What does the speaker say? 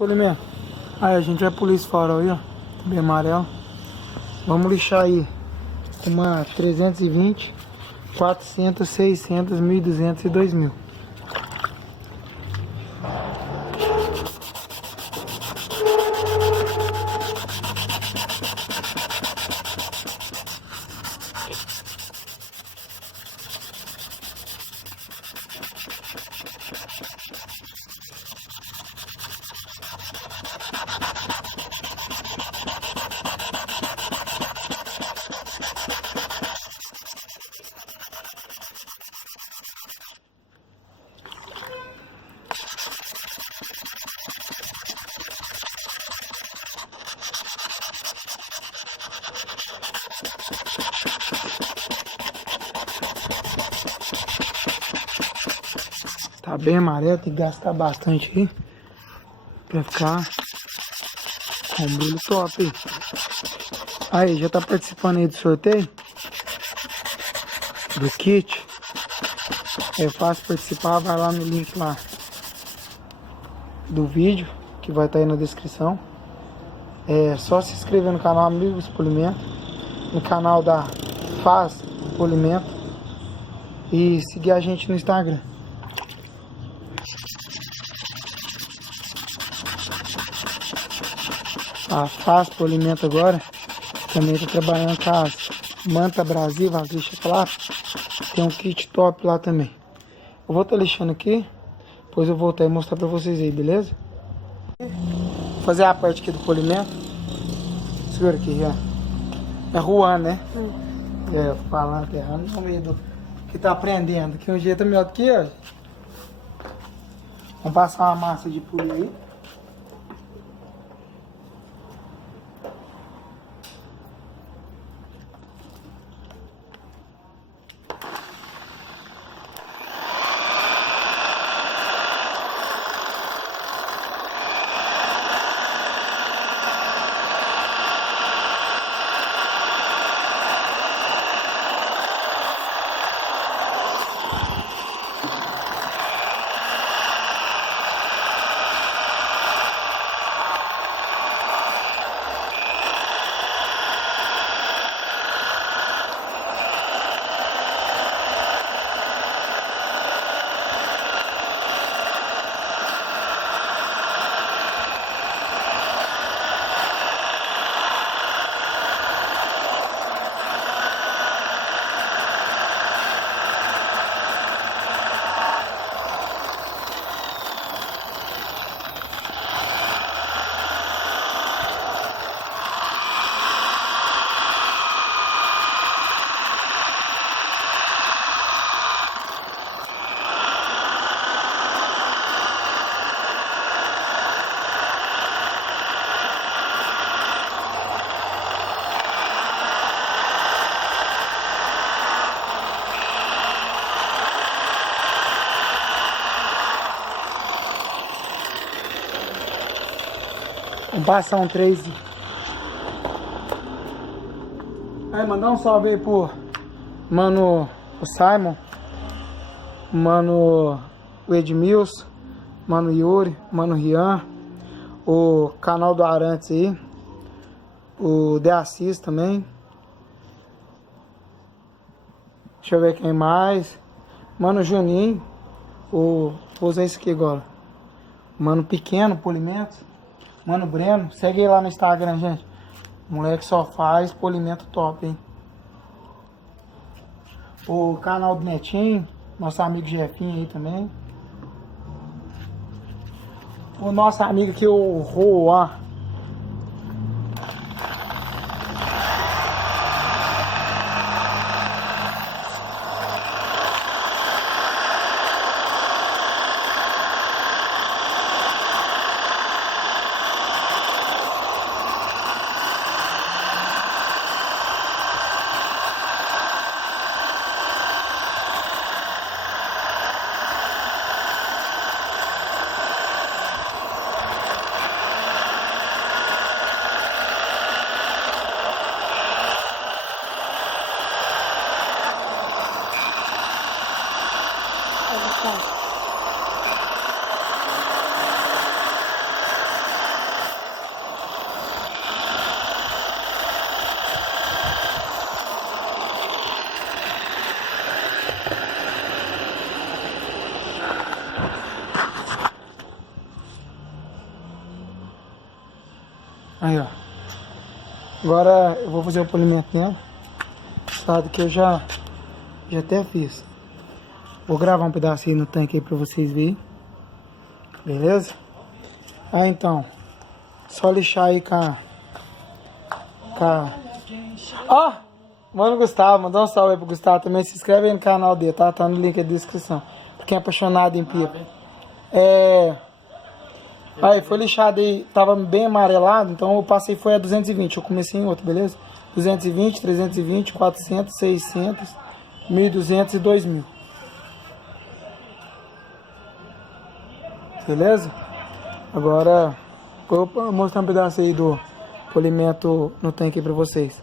polimento. Aí a gente vai polir esse farol aí, ó. Bem amarelo. Vamos lixar aí uma 320, 400, 600, 1.200 e 2.000. Tá bem amarelo, tem que gastar bastante aí pra ficar com um brilho top aí. Aí, já tá participando aí do sorteio do kit. É fácil participar, vai lá no link lá do vídeo, que vai estar aí na descrição. É só se inscrever no canal Amigos Polimento, no canal da Faz Polimento e seguir a gente no Instagram. A Faz Polimento agora também está trabalhando com as Manta Brasil, as lixas claras. Tem um kit top lá também. Eu vou estar lixando aqui, depois eu vou voltar e mostrar para vocês aí, beleza? Vou fazer a parte aqui do polimento. Segura aqui, ó. É Juan, né? É, falando errado, não medo que tá aprendendo. Que um jeito é melhor do que eu. Vamos passar uma massa de polir aí. Vamos passar um 3. Aí, mandar um salve aí pro mano o Simon, mano o Edmilson, mano Yuri, mano Rian, o canal do Arantes aí, o De Assis também. Deixa eu ver quem mais. Mano Juninho, vou usar esse aqui agora. Mano Pequeno, Polimento. Mano Breno, segue aí lá no Instagram, gente. O moleque só faz polimento top, hein? O canal do Netinho, nosso amigo Jefinho aí também. O nosso amigo aqui, o Juan. Aí, ó. Agora eu vou fazer o polimento nela. Esse lado que eu já até fiz. Vou gravar um pedacinho no tanque aí pra vocês verem. Beleza? Ah, então. Só lixar aí com Ó! Mano Gustavo, mandar um salve aí pro Gustavo também. Se inscreve aí no canal dele, tá? Tá no link aí da descrição. Pra quem é apaixonado em pipa. Aí, foi lixado aí, tava bem amarelado, então eu passei foi a 220, eu comecei em outro, beleza? 220, 320, 400, 600, 1.200 e 2.000. Beleza? Agora, vou mostrar um pedaço aí do polimento no tanque pra vocês.